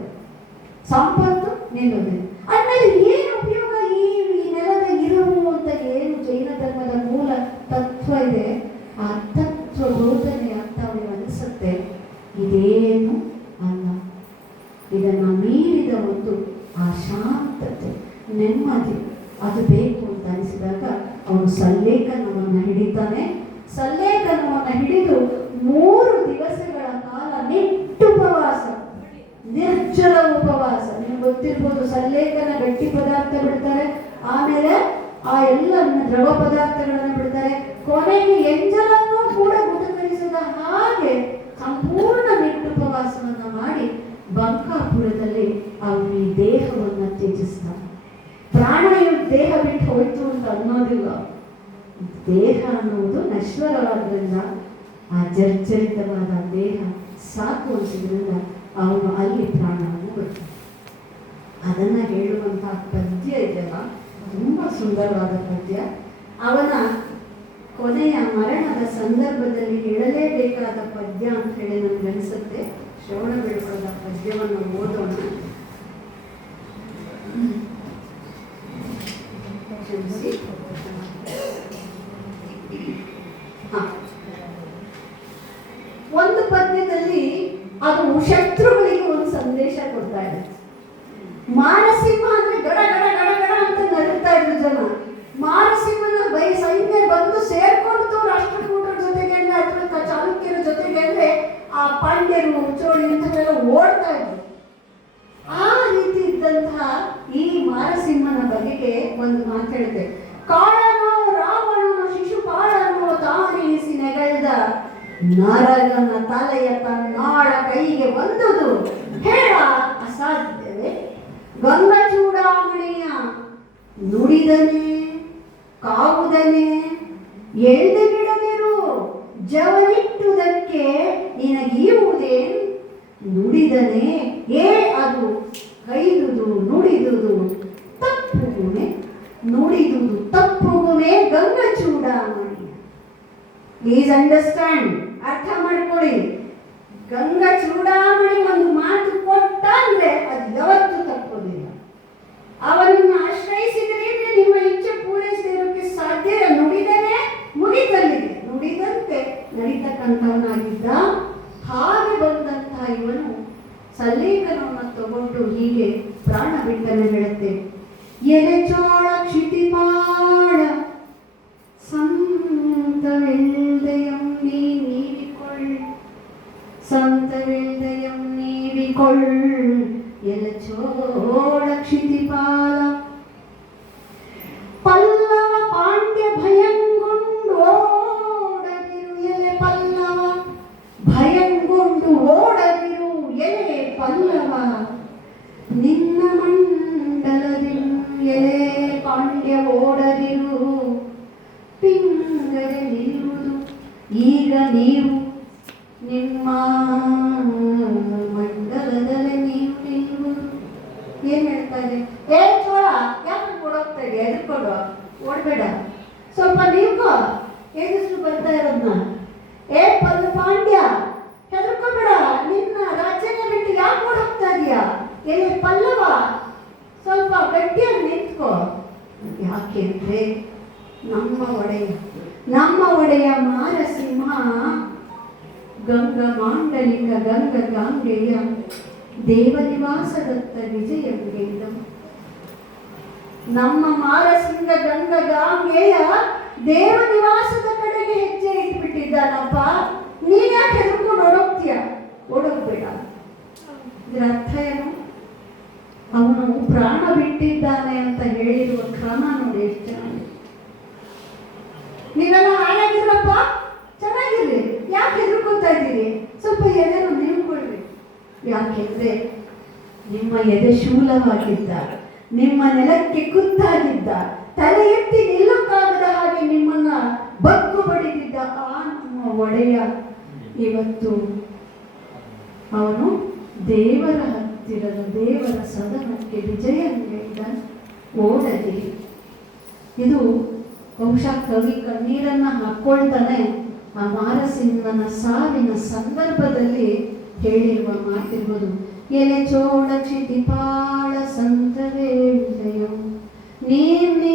ಸಂಪತ್ತು ನಿಲ್ಲೋದೆ. ಆದ್ಮೇಲೆ ಏನು ಉಪಯೋಗ? ಈ ನೆಲದ ಇರುವು ಅಂತ ಏನು ಜೈನ ಧರ್ಮದ ಮೂಲ ತತ್ವ ಇದೆ, ಆ ತತ್ವ ಬೋಧನೆ ಅಂತ ಅವನಿಗೆ ಅನಿಸುತ್ತೆ ಇದೇನು ಅಲ್ಲ. ಇದನ್ನ ಮೀರಿದ ಒಂದು ಆ ಶಾಂತತೆ, ನೆಮ್ಮದಿ ಅದು ಬೇಕು ಅಂತ ಅನಿಸಿದಾಗ ಅವನು ಸಲ್ಲೇಖನವನ್ನು ಹಿಡಿತಾನೆ. ಸಲ್ಲೇಖನವನ್ನು ಹಿಡಿದು 3 ದಿವಸಗಳ ಕಾಲ ನಿಟ್ಟುಪವಾಸ, ನಿರ್ಜಲ ಉಪವಾಸ. ನಿಮ್ಗೆ ಗೊತ್ತಿರ್ಬೋದು, ಸಲ್ಲೇಖನ ಗಟ್ಟಿ ಪದಾರ್ಥ ಬಿಡ್ತಾರೆ, ಆಮೇಲೆ ಆ ಎಲ್ಲ ದ್ರವ ಪದಾರ್ಥಗಳನ್ನು ಬಿಡ್ತಾರೆ, ಕೊನೆಗೆ ಎಂಜಲನ್ನು ಕೂಡ ಗುಣಕರಿಸಿದ ಹಾಗೆ ಸಂಪೂರ್ಣ ನಿಟ್ಟುಪವಾಸವನ್ನ ಮಾಡಿ ಬಂಕಾಪುರದಲ್ಲಿ ಈ ದೇಹವನ್ನು ತ್ಯಜಿಸ್ತಾನೆ. ಪ್ರಾಣ ದೇಹ ಬಿಟ್ಟು ಹೋಯ್ತು ಅಂತ ಅನ್ನೋದಿಲ್ಲ. ದೇಹ ಅನ್ನುವುದು ನಶ್ವರವಾದ್ರಿಂದ ಆ ಜರ್ಜರಿತವಾದ ದೇಹ ಸಾಕು ಅನ್ಸಿದ್ರಿಂದ ಅವನು ಅಲ್ಲಿ ಪ್ರಾಣವನ್ನು ಬಿಡ್ತಾನೆ. ಅದನ್ನ ಹೇಳುವಂತಹ ಪದ್ಯ ಇದೆಯಲ್ಲ, ತುಂಬಾ ಸುಂದರವಾದ ಪದ್ಯ. ಅವನ ಕೊನೆಯ ಮರಣದ ಸಂದರ್ಭದಲ್ಲಿ ಹೇಳಲೇಬೇಕಾದ ಪದ್ಯ ಅಂತ ಹೇಳಿ ನನಗೆ ಅನಿಸುತ್ತೆ. ಶ್ರವಣ ಬೆಳಗೊಳದ ಪದ್ಯವನ್ನು ಓದೋಣ. ಒಂದು ಪದ್ಯದಲ್ಲಿ ಅದು ಶತ್ರುಗಳಿಗೆ ಒಂದು ಸಂದೇಶ ಕೊಡ್ತಾ ಇದೆ. ಮಾರಸಿಂಹ ಅಂದ್ರೆ ಗಡ ಗಡ ಗಡ ಗಡ ಅಂತ ನಡುತ್ತಾ ಇದ್ರು ಜನ. ಮಾರಸಿಂಹನ ಸೈನ್ಯ ಬಂದು ಸೇರ್ಕೊಂಡು ರಾಷ್ಟ್ರಕೂಟರ ಜೊತೆಗೆ ಅಥವಾ ಚಾಲುಕ್ಯರ ಜೊತೆಗೆ ಅಂದ್ರೆ ಆ ಪಾಂಡ್ಯರು ಚೋಳಿ ಇಂಥವೆಲ್ಲ ಓಡ್ತಾ ಇದ್ರು. ಆ ರೀತಿ ಇದ್ದಂತಹ ಈ ಮಾರಸಿಂಹನ ಬಗೆಗೆ ಒಂದು ಮಾತು ಹೇಳಿದೆ. ಕಾಳನೋ ರಾವಣನೋ ಶಿಶುಪಾಳನೋ ತಾನೆನಿಸಿ ನೆಗಳ್ದ ನರಗನ ತಲೆಯ ತನ್ನಾಳ ಕೈಗೆ ಬಂದುದು ಹೇಳ ಅಸಾಧ್ಯವೇ. ಗಂಗ ಚೂಡಾಮಣಿಯ ನುಡಿದನೆ ಕಾವುದನೆ ಎಳ್ದು ಬಿಡದಿರು ಜವನಿಟ್ಟುದಕ್ಕೆ ನಿನಗೀವುದೇನ್ ನುಡಿದನೆ ಏ ಅದು ಕೈದುದು ನುಡಿದುದು ತಪ್ಪುಗುಮೆ ನುಡಿದುದು ತಪ್ಪುಗುಮೆ ಗಂಗ ಚೂಡಾಮಣಿ. ಪ್ಲೀಸ್ ಅಂಡರ್ಸ್ಟ್ಯಾಂಡ್, ಅರ್ಥ ಮಾಡ್ಕೊಳ್ಳಿ. ಗಂಗ ಚೂಡಾಮಣಿ ಒಂದು ಮಾತು ಕೊಟ್ಟ ಅಂದ್ರೆ ಅದು ಯಾವತ್ತೂ ತಪ್ಪೋದಿಲ್ಲ. ಅವನನ್ನು ಆಶ್ರಯಿಸಿದರೆ ನಿಮ್ಮ ಇಚ್ಛೆ ಪೂರೈಸಿರೋಕ್ಕೆ ಸಾಧ್ಯ. ನುಡಿದನೆ ಮುಗಿದಲ್ಲಿದೆ, ನುಡಿದಂತೆ ನಡೀತಕ್ಕಂಥವನಾಗಿದ್ದ. ಹಾಗೆ ಬಂದಂತಹ ಇವನು ಸಲ್ಲೇಖನವನ್ನು ತಗೊಂಡು ಹೀಗೆ ಪ್ರಾಣ ಬಿಟ್ಟನೆ ಹೇಳುತ್ತೆ. ಎಲೆ ಚೋಳ ಕ್ಷಿತಿಪಾಳ ಸಂತವೆಲ್ದಯಂ ನೀವಿಕೊಳ್ಳ್ ಸಂತವೆಲ್ದಯಂ ನೀವಿಕೊಳ್ಳ್ ಎಲೆ ಚೋಳ ಕ್ಷಿತಿಪಾಲ ಪಲ್ಲವ ಪಾಂಡ್ಯ ಭಯಂಗೊಂಡು ಓಡದಿರು ಎಲೆ ಪಲ್ಲವ ಭಯಂಗೊಂಡು ಓಡದಿರು ಎಲೆ ಪಲ್ಲವ ನಿನ್ನ ಮಂಡಲದಿರು ಎಲೆ ಪಾಂಡ್ಯ ಓಡದಿರು ಪಿಂಗರೆ ನಿಲ್ಲುವುದು ಈಗ ನೀವು ನಿಮ್ಮ ಮಂಡಲದಲ್ಲಿ ನೀವು ನಿಲ್ಲುವುದು. ಏನ್ ಹೇಳ್ತಾರೆ? ಏ ಚೋಳ ಯಾಕೆ ಓಡೋಗ್ತಾ ಇದೆಯಾ? ಎದ್ಕೊಂಡು ಓಡ್ಬೇಡ, ಸ್ವಲ್ಪ ನಿಲ್ಕೋ, ಎದುರು ಬರ್ತಾ ಇರೋದ್ನ. ಏ ಪಾಂಡ್ಯ ಹೆದರ್ಕೋಬೇಡ, ನಿನ್ನ ರಾಜ್ಯನ ಬಿಟ್ಟು ಯಾಕೆ ಓಡೋಗ್ತಾ ಇದೀಯಾ? ಎಲ್ಲಿ ಪಲ್ಲವ ಸ್ವಲ್ಪ ಗಟ್ಟಿಯಾಗಿ ನಿಂತ್ಕೋ. ಯಾಕೆಂದ್ರೆ ನಮ್ಮ ಒಡೆಯ ಮಾರಸಿಂಹ ಗಂಗ ಮಾಂಡಲಿಕ ಗಂಗ ಗಾಂಗೆಯ ದೇವನಿವಾಸದತ್ತ ವಿಜಯಂಗೇದ. ನಮ್ಮ ಮಾರಸಿಂಹ ಗಂಗ ಗಾಂಗೆಯ ದೇವನಿವಾಸದ ಕಡೆಗೆ ಹೆಜ್ಜೆ ಇಟ್ಬಿಟ್ಟಿದ್ದಾನಪ್ಪ. ನೀನ್ ಯಾಕೆ ಹೆದರ್ಕೊಂಡು ಓಡೋಗ್ತೀಯ? ಓಡೋಗ್ಬೇಡ. ಇದ್ರ ಅರ್ಥ ಏನು? ಅವನು ಪ್ರಾಣ ಬಿಟ್ಟಿದ್ದಾನೆ ಅಂತ ಹೇಳಿರುವ ಕ್ರಮ ನೋಡಿ ಎಷ್ಟು ಚೆನ್ನಾಗಿ. ನೀವೆಲ್ಲ ಹಾಳಾಗಿದ್ರಪ್ಪ, ಚೆನ್ನಾಗಿರ್ರಿ, ಯಾಕೆ ಹೆದರ್ಕೊತಾ ಇದ್ದೀರಿ? ಸ್ವಲ್ಪ ಎದೆನು ನಿಲ್ಕೊಳ್ರಿ. ಯಾಕೆಂದ್ರೆ ನಿಮ್ಮ ಎದೆ ಶೂಲವಾಗಿದ್ದ, ನಿಮ್ಮ ನೆಲಕ್ಕೆ ಕುತ್ತಾಗಿದ್ದ, ತಲೆ ಎತ್ತಿ ನಿಲ್ಲಕ್ಕಾಗದ ಹಾಗೆ ನಿಮ್ಮನ್ನ ಬಗ್ಗು ಬಡಿದಿದ್ದ ಆ ನಮ್ಮ ಒಡೆಯ ಇವತ್ತು ಅವನು ದೇವರ ಹತ್ತಿರದ ದೇವರ ಸದನಕ್ಕೆ ವಿಜಯಂಗೇದ ಓಡದಿರಿ. ಇದು ಬಹುಶಃ ಕವಿ ಕಣ್ಣೀರನ್ನ ಹಾಕ್ಕೊಳ್ತಾನೆ ಆ ಮಾರಸಿಂಹನ ಸಾವಿನ ಸಂದರ್ಭದಲ್ಲಿ ಹೇಳಿರುವ ಮಾತಿರ್ಬೋದು. ಎಲೆ ಚೋಳ ಕ್ಷಿತಿಪಾಳ ಸಂತವೇಂದ್ರಯಂ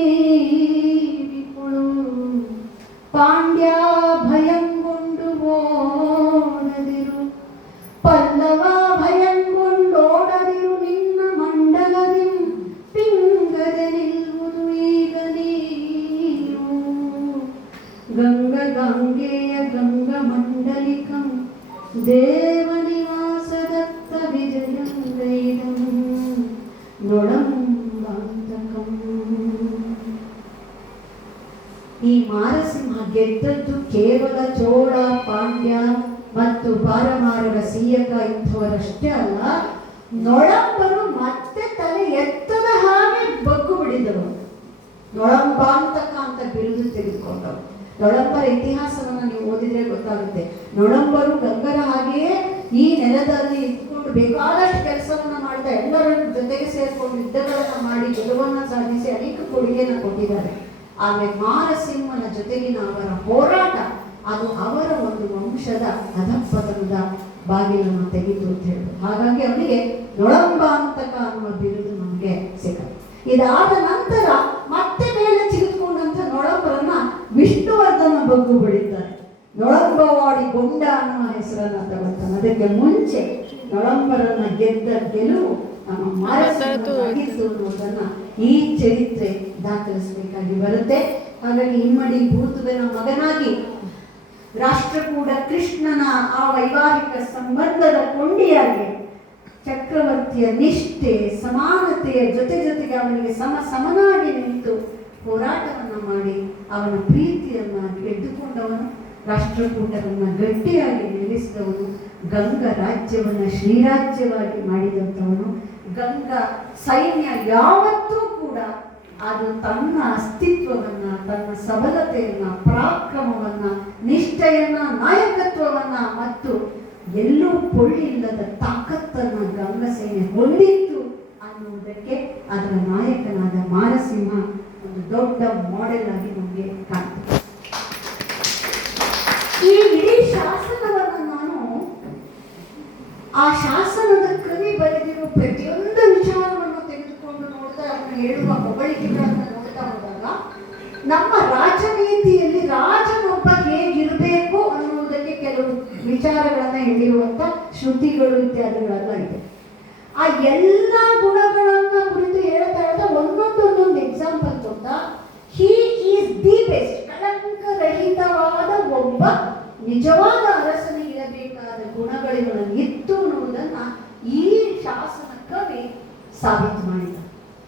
ನೀವಿಕೊಳ್ಳು ಪಾಂಡ್ಯ ಭಯಂಗೊಂಡು ಓಡದಿರು ಪಲ್ಲವ ಭಯಂಗೊಂಡೋಡದಿರು ನಿನ್ನ ಮಂಡಲದಿ ಪಿಂಗದೆ ನಿಲ್ಲುವುದು ಈಗ ನೀವು ಗಂಗ ಗಾಂಗೆಯ ಗಂಗ ಮಂಡಲಿಕಂ ದೇವನಿವಾಸದತ್ತ ವಿಜಯಂಗೈದಂ ನೊಳಂಬಾಂತಕಂ. ಈ ಮಾರಸಿಂಹ ಗೆದ್ದದ್ದು ಕೇವಲ ಚೋಳ ಪಾಂಡ್ಯ ಮತ್ತು ಪಾರಮಾರರ ಸೀಯಕ ಇಂಥವರಷ್ಟೇ ಅಲ್ಲ, ನೊಳಂಬರು ಮತ್ತೆ ನೊಳಂಬಾಂತಕ ಅಂತ ಬಿರುದು ತೆಗೆದುಕೊಂಡವರು. ನೊಳಂಬರ ಇತಿಹಾಸವನ್ನು ನೀವು ಓದಿದ್ರೆ ಗೊತ್ತಾಗುತ್ತೆ. ನೊಳಂಬರು ಗಂಗರ ಹಾಗೆಯೇ ಈ ನೆಲದಲ್ಲಿ ಇದ್ಕೊಂಡು ಬೇಕಾದಷ್ಟು ಕೆಲಸವನ್ನ ಮಾಡ್ತಾ ಎಲ್ಲರ ಜೊತೆಗೆ ಸೇರ್ಕೊಂಡು ಯುದ್ಧಗಳನ್ನ ಮಾಡಿ ಗೆಲುವನ್ನ ಸಾಧಿಸಿ ಅನೇಕ ಕೊಡುಗೆಯನ್ನು ಕೊಟ್ಟಿದ್ದಾರೆ. ಆದರೆ ಮಾರಸಿಂಹನ ಜೊತೆಗಿನ ಅವರ ಹೋರಾಟ ಅದು ಅವರ ಒಂದು ವಂಶದ ಅಧಪತನದ ಬಾಗಿಲನ್ನು ತೆಗೆದು ಅಂತ ಹೇಳುದು. ಹಾಗಾಗಿ ಅವನಿಗೆ ನೊಳಂಬಾಂತಕ ಅನ್ನುವ ಬಿರುದು ನಮಗೆ ಸಿಕ್ಕ. ಇದಾದ ನಂತರ ಮತ್ತೆ ಮೇಲೆ ಚಿಗಿದುಕೊಂಡಂತ ನೊಳಂಬರನ್ನ ವಿಷ್ಣುವರ್ಧನ ಬಗ್ಗು ಬಡಿತಾರೆ. ನೊಳಂಬವಾಡಿ ಗೊಂಡ ಅನ್ನುವ ಹೆಸರನ್ನ ತಗೊಳ್ತಾನೆ. ಅದಕ್ಕೆ ಮುಂಚೆ ನೊಳಂಬರನ್ನ ಗೆದ್ದ ಗೆಲುವು ನಮ್ಮ ಮಾರಸಿಂಹನಾಗಿತ್ತು ಅನ್ನೋದನ್ನ ಈ ಚರಿತ್ರೆ ದಾಖಲಿಸಬೇಕಾಗಿ ಬರುತ್ತೆ. ಹಾಗಾಗಿ ಇಮ್ಮಡಿ ಭೂತುವೆನ ಮಗನಾಗಿ ರಾಷ್ಟ್ರಕೂಟ ಕೃಷ್ಣನ ಆ ವೈವಾಹಿಕ ಸಂಬಂಧದ ಕೊಂಡಿಯಾಗಿ ಚಕ್ರವರ್ತಿಯ ನಿಷ್ಠೆ ಸಮಾನತೆಯ ಜೊತೆಗೆ ಅವನಿಗೆ ಸಮನಾಗಿ ನಿಂತು ಹೋರಾಟವನ್ನು ಮಾಡಿ ಅವನ ಪ್ರೀತಿಯನ್ನ ಗೆದ್ದುಕೊಂಡವನು, ರಾಷ್ಟ್ರಕೂಟರನ್ನ ಗಟ್ಟಿಯಾಗಿ ನಿಲ್ಲಿಸಿದವನು, ಗಂಗಾ ರಾಜ್ಯವನ್ನ ಶ್ರೀರಾಜ್ಯವಾಗಿ ಮಾಡಿದಂಥವನು. ಗಂಗಾ ಸೈನ್ಯ ಯಾವತ್ತೂ ಕೂಡ ಅದು ತನ್ನ ಅಸ್ತಿತ್ವವನ್ನ, ತನ್ನ ಸಬಲತೆಯನ್ನ, ಪರಾಕ್ರಮವನ್ನ, ನಿಷ್ಠೆಯನ್ನ, ನಾಯಕತ್ವವನ್ನ ಮತ್ತು ಎಲ್ಲೂ ಪೊಳ್ಳಿಲ್ಲದ ತಾಕತ್ತನ್ನ ಗಂಗಾ ಸೈನ್ಯ ಹೊಂದಿತ್ತು ಅನ್ನುವುದಕ್ಕೆ ಅದರ ನಾಯಕನಾದ ಮಾರಸಿಂಹ ಒಂದು ದೊಡ್ಡ ಮಾಡೆಲ್ ಆಗಿ ನಮಗೆ ಕಾಣ್ತದೆ. ಈ ಇಡೀ ಶಾಸನವನ್ನು ನಾನು ಆ ಶಾಸನದ ಕವಿ ಬರೆದಿರುವ ಪ್ರತಿಯೊಂದು ವಿಚಾರವನ್ನು ತೆಗೆದುಕೊಂಡು ನೋಡಿದ ಅವನು ಹೇಳುವ ಹೊಗಳಿಕೆಗಳನ್ನು ನೋಡ್ತಾ ಹೋದಾಗ ನಮ್ಮ ರಾಜನೀತಿಯಲ್ಲಿ ರಾಜನೊಬ್ಬ ಹೇಗಿರಬೇಕು ಅನ್ನುವುದಕ್ಕೆ ಕೆಲವು ವಿಚಾರಗಳನ್ನ ಹೇಳಿರುವಂತ ಶ್ರುತಿಗಳು ಇತ್ಯಾದಿಗಳೆಲ್ಲ ಇದೆ. ಆ ಎಲ್ಲ ಗುಣಗಳನ್ನ ಕುರಿತು ಹೇಳ್ತಾ ಒಂದೊಂದು ಎಕ್ಸಾಂಪಲ್ ಕೊಡ್ತಾ ಹಿ ಈಸ್ ದಿ ಬೆಸ್ಟ್, ಕಳಂಕರಹಿತವಾದ ಒಬ್ಬ ನಿಜವಾದ ಅರಸನಿಗೆ ಇರಬೇಕಾದ ಗುಣಗಳಿಗಳನ್ನು ಇತ್ತು ಅನ್ನುವುದನ್ನ ಈ ಶಾಸನ ಕವಿ ಸಾಬೀತು ಮಾಡಿದ.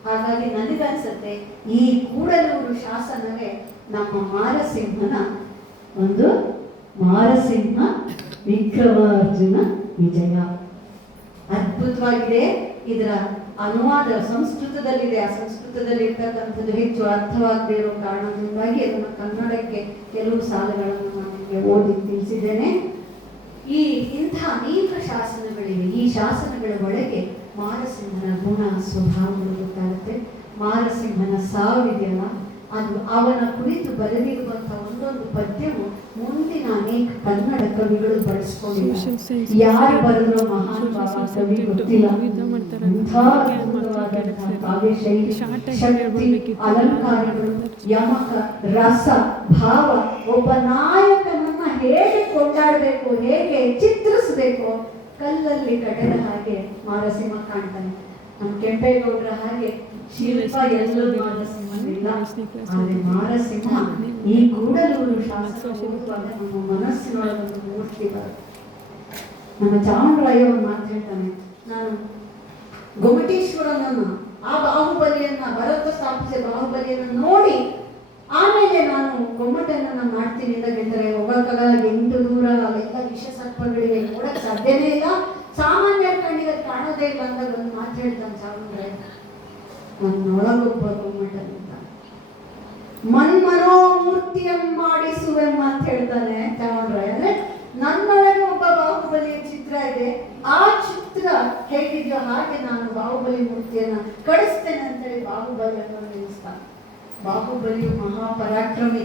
ಹಾಗಾಗಿ ನನಗನ್ಸುತ್ತೆ ಈ ಕೂಡಲೂರು ಶಾಸನವೇ ನಮ್ಮ ಮಾರಸಿಂಹನ ಒಂದು ಮಾರಸಿಂಹ ವಿಕ್ರಮಾರ್ಜುನ ವಿಜಯ. ಅದ್ಭುತವಾಗಿದೆ. ಇದರ ಅನುವಾದ ಸಂಸ್ಕೃತದಲ್ಲಿದೆ. ಆ ಸಂಸ್ಕೃತದಲ್ಲಿ ಇರ್ತಕ್ಕಂಥದ್ದು ಹೆಚ್ಚು ಅರ್ಥವಾಗದೇ ಇರೋ ಕಾರಣದಿಂದಾಗಿ ಅದನ್ನು ಕನ್ನಡಕ್ಕೆ ಕೆಲವು ಸಾಲುಗಳನ್ನು ನಾನು ಓದಿ ತಿಳಿಸಿದ್ದೇನೆ. ಇಂಥ ಅನೇಕ ಶಾಸನಗಳಿವೆ. ಈ ಶಾಸನಗಳ ಒಳಗೆ ಮಾರಸಿಂಹನ ಗುಣ ಸ್ವಭಾವಗಳು ಗೊತ್ತಾಗುತ್ತೆ. ಮಾರಸಿಂಹನ ಸಾವಿದೆಯಲ್ಲ, ಅದು ಅವನ ಕುರಿತು ಬರೆದಿರುವಂತಹ ಒಂದೊಂದು ಪದ್ಯವು ಮುಂದಿನ ಅನೇಕ ಕನ್ನಡ ಕವಿಗಳು ಬಳಸ್ಕೊಂಡಿದ್ದಾರೆ. ಯಾರು ಬರೆದ್ರು ಮಹಾನ್ ಕವಿ ಗೊತ್ತಿಲ್ಲ. ಕಾವ್ಯ ಶೈಲಿ, ಶಕ್ತಿ, ಅಲಂಕಾರಗಳು, ಯಮಕ, ರಸ, ಭಾವ, ಒಬ್ಬ ನಾಯಕನನ್ನ ಹೇಗೆ ಕೊಂಡಾಡಬೇಕು, ಹೇಗೆ ಚಿತ್ರಿಸಬೇಕು, ಕಲ್ಲಲ್ಲಿ ಕಟ್ಟದ ಹಾಗೆ ಮಾರಸಿಂಹ ಕಾಣ್ತಾನೆ. ನಮ್ಮ ಕೆಂಪೇಗೌಡರ ಹಾಗೆ ಶಿಲ್ಪ ಎಲ್ಲೂ ಮಾರಸಿಂಹನಿಲ್ಲ. ಆದರೆ ಮಾರಸಿಂಹ ಈ ಕೂಡಲೂರು ಶಾಸನ ಓದುವಾಗ ನಮ್ಮ ಮನಸ್ಸಿನೊಳಗೊಂದು ಮೂರ್ತಿ ಬರುತ್ತೆ. ನಮ್ಮ ಚಾಮರಾಯ ಒಂದು ಮಾತು ಹೇಳ್ತಾನೆ, ನಾನು ಗೊಮಟೇಶ್ವರನನ್ನು, ಆ ಬಾಹುಬಲಿಯನ್ನ, ಭರತ ಸ್ಥಾಪಿಸಿದ ಬಾಹುಬಲಿಯನ್ನು ನೋಡಿ ಆಮೇಲೆ ನಾನು ಗೊಮ್ಮಟನ್ನ ಮಾಡ್ತೀನಿ ಅಂತ ಗೆದ್ದರೆ ಹೋಗಕ್ಕಾಗಲ್ಲ. 8 ದೂರ ಅಲ್ಲೆಲ್ಲ ವಿಷ ಸರ್ಪಗಳಿಗೆ ನೋಡಕ್ ಸಾಧ್ಯನೇ ಇಲ್ಲ. ಸಾಮಾನ್ಯ ಕಣ್ಣಿಗೆ ಅದು ಕಾಣೋದೇ ಇಲ್ಲ ಅಂತ ಒಂದು ಮಾತು ಹೇಳ್ತಾನೆ ಚಾಮರಾಯ. ನನ್ನೊಳಗೊಬ್ಬ ಗೊಮ್ಮಟನ್ ಅಂತ ಮನ್ಮನೋಮೂರ್ತಿಯನ್ನು ಮಾಡಿಸುವೆಮ್ಮ ಅಂತ ಹೇಳ್ತಾನೆ ಚಾಮರಾಯ. ಅಂದ್ರೆ ನನ್ನೊಳಗೆ ಒಬ್ಬ ಬಾಹುಬಲಿಯ ಚಿತ್ರ ಇದೆ, ಆ ಚಿತ್ರ ಹೇಗಿದೆಯೋ ಹಾಗೆ ನಾನು ಬಾಹುಬಲಿ ಮೂರ್ತಿಯನ್ನ ಕಳಿಸ್ತೇನೆ ಅಂತೇಳಿ ಬಾಹುಬಲಿಯನ್ನು ನಿಲ್ಲಿಸ್ತಾನೆ. ಬಾಹುಬಲಿಯು ಮಹಾಪರಾಕ್ರಮಿ,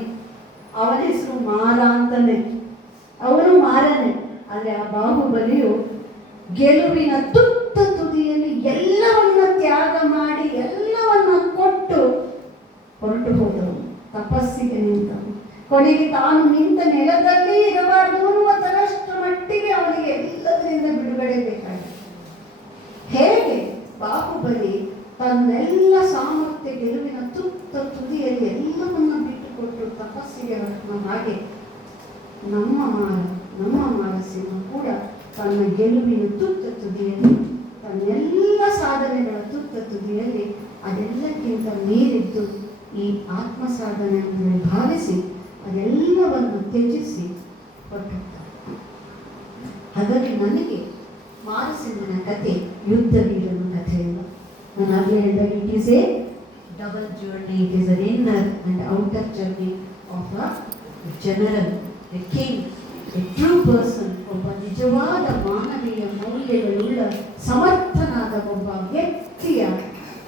ಅವನ ಹೆಸರು ಮಾರ ಅಂತಾನೆ, ಅವನು ಮಾರನೆ. ಆದ್ರೆ ಆ ಬಾಹುಬಲಿಯು ಗೆಲುವಿನ ತುತ್ತ ತುದಿಯಲ್ಲಿ ಎಲ್ಲವನ್ನ ತ್ಯಾಗ ಮಾಡಿ ಎಲ್ಲವನ್ನ ಕೊಟ್ಟು ಹೊರಟು ಹೋದವನು, ತಪಸ್ಸಿಗೆ ನಿಂತವನು. ಕೊನೆಗೆ ತಾನು ನಿಂತ ನೆಲದಲ್ಲಿ ಇರಬಾರ್ದು ಅನ್ನುವ ತರಷ್ಟು ಮಟ್ಟಿಗೆ ಅವನಿಗೆ ಎಲ್ಲದರಿಂದ ಬಿಡುಗಡೆ ಬೇಕಾಗಿದೆ. ಹೇಗೆ ಬಾಹುಬಲಿ ತನ್ನೆಲ್ಲ ಸಾಮರ್ಥ್ಯ ಗೆಲುವಿನ ತುತ್ತ ತುದಿಯಲ್ಲಿ ಎಲ್ಲವನ್ನ ಬಿಟ್ಟುಕೊಟ್ಟು ತಪಸ್ಸಿಗೆ ಹೊರಟ ಹಾಗೆ ನಮ್ಮ ಮಾರಸಿಂಹ ಕೂಡ ತನ್ನ ಗೆಲುವಿನ ತುತ್ತ ತುದಿಯಲ್ಲಿ, ತನ್ನೆಲ್ಲ ಸಾಧನೆಗಳ ತುತ್ತ ತುದಿಯಲ್ಲಿ ಅದೆಲ್ಲಕ್ಕಿಂತ ಮೀರಿದ್ದು ಈ ಆತ್ಮ ಸಾಧನೆ ಅಂತ ಭಾವಿಸಿ ಅದೆಲ್ಲವನ್ನು ತ್ಯಜಿಸಿ ಹೊರಟಾಗ್ತಾರೆ. ಹಾಗಾಗಿ ನನಗೆ ಮಾರಸಿಂಹನ ಕಥೆ ಯುದ್ಧ ವೀರನ ಕಥೆ ಇಲ್ಲ. ನಾನು ಆಗಲೇ ಹೇಳಿದಾಗ it is A double journey. It is an inner and outer journey of a general, a king, a true person. ಒಬ್ಬ ನಿಜವಾದ ಮಾನವೀಯ ಮೌಲ್ಯಗಳುಳ್ಳ ಸಮರ್ಥನಾದ ಒಬ್ಬ ವ್ಯಕ್ತಿಯ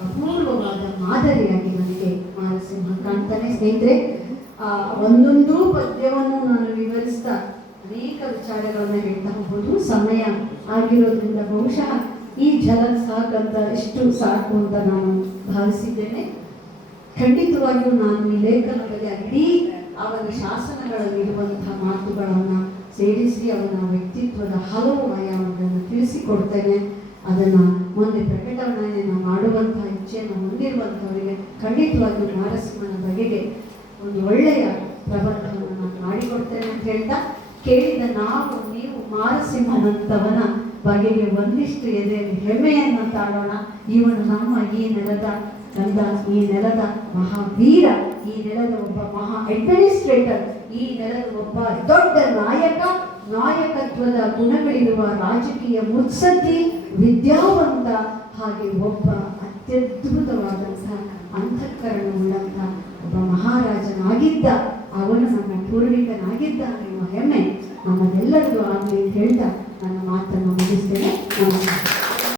ಅಪೂರ್ವವಾದ ಮಾದರಿಯಾಗಿ ನನಗೆ ಮಾರಸಿಂಹ ಕಾಣ್ತಾನೆ. ಸ್ನೇಹಿತರೆ, ಒಂದೊಂದು ಪದ್ಯವನ್ನು ನಾನು ವಿವರಿಸ್ತಾ ಅನೇಕ ವಿಚಾರಗಳನ್ನು ಹೇಳ್ತಾ ಹೋಗೋದು ಸಮಯ ಆಗಿರೋದ್ರಿಂದ ಬಹುಶಃ ಈ ಝಲಕ್ ಸಾಕಂತ ಎಷ್ಟು ಸಾಕು ಅಂತ ನಾನು ಭಾವಿಸಿದ್ದೇನೆ. ಖಂಡಿತವಾಗಿಯೂ ನಾನು ಈ ಲೇಖನದಲ್ಲಿ ಇಡೀ ಅವನ ಶಾಸನಗಳಲ್ಲಿರುವಂತಹ ಮಾತುಗಳನ್ನು ಸೇರಿಸಿ ಅವನ ವ್ಯಕ್ತಿತ್ವದ ಹಲವು ಆಯಾಮಗಳನ್ನು ತಿಳಿಸಿಕೊಡ್ತೇನೆ. ಅದನ್ನು ಮುಂದೆ ಪ್ರಕಟಣೆಯನ್ನು ಮಾಡುವಂತಹ ಇಚ್ಛೆಯನ್ನು ಹೊಂದಿರುವಂಥವರಿಗೆ ಖಂಡಿತವಾಗಿಯೂ ಮಾರಸಿಂಹನ ಬಗೆಗೆ ಒಂದು ಒಳ್ಳೆಯ ಪ್ರಬಂಧವನ್ನು ನಾನು ಮಾಡಿಕೊಡ್ತೇನೆ ಅಂತ ಹೇಳ್ತಾ, ಕೇಳಿದ ನಾವು ನೀವು ಮಾರಸಿಂಹನಂತವನ ಬಗೆಗೆ ಒಂದಿಷ್ಟು ಎದೆಯಲ್ಲಿ ಹೆಮ್ಮೆಯನ್ನು ತಾಳೋಣ. ಇವನು ನಮ್ಮ ಈ ನೆಲದ ಕಂದ, ಈ ನೆಲದ ಮಹಾವೀರ, ಈ ನೆಲದ ಒಬ್ಬ ಮಹಾ ಅಡ್ಮಿನಿಸ್ಟ್ರೇಟರ್, ಈ ನೆಲದ ಒಬ್ಬ ದೊಡ್ಡ ನಾಯಕ, ನಾಯಕತ್ವದ ಗುಣಗಳಿರುವ ರಾಜಕೀಯ ಮುತ್ಸದ್ದಿ, ವಿದ್ಯಾವಂತ, ಹಾಗೆ ಒಬ್ಬ ಅತ್ಯದ್ಭುತವಾದಂತಹ ಅಂತಃಕರಣವುಳ್ಳಂತಹ ಒಬ್ಬ ಮಹಾರಾಜನಾಗಿದ್ದ. ಅವನು ನಮ್ಮ ಪೂರ್ವಿಕನಾಗಿದ್ದ ಎನ್ನುವ ಹೆಮ್ಮೆ ನಮ್ಮದೆಲ್ಲರಿಗೂ ಆಗಲಿ ಅಂತ ಹೇಳ್ತಾ ನನ್ನ ಮಾತನ್ನು ಮುಗಿಸ್ತೇನೆ. ನಮಸ್ಕಾರ.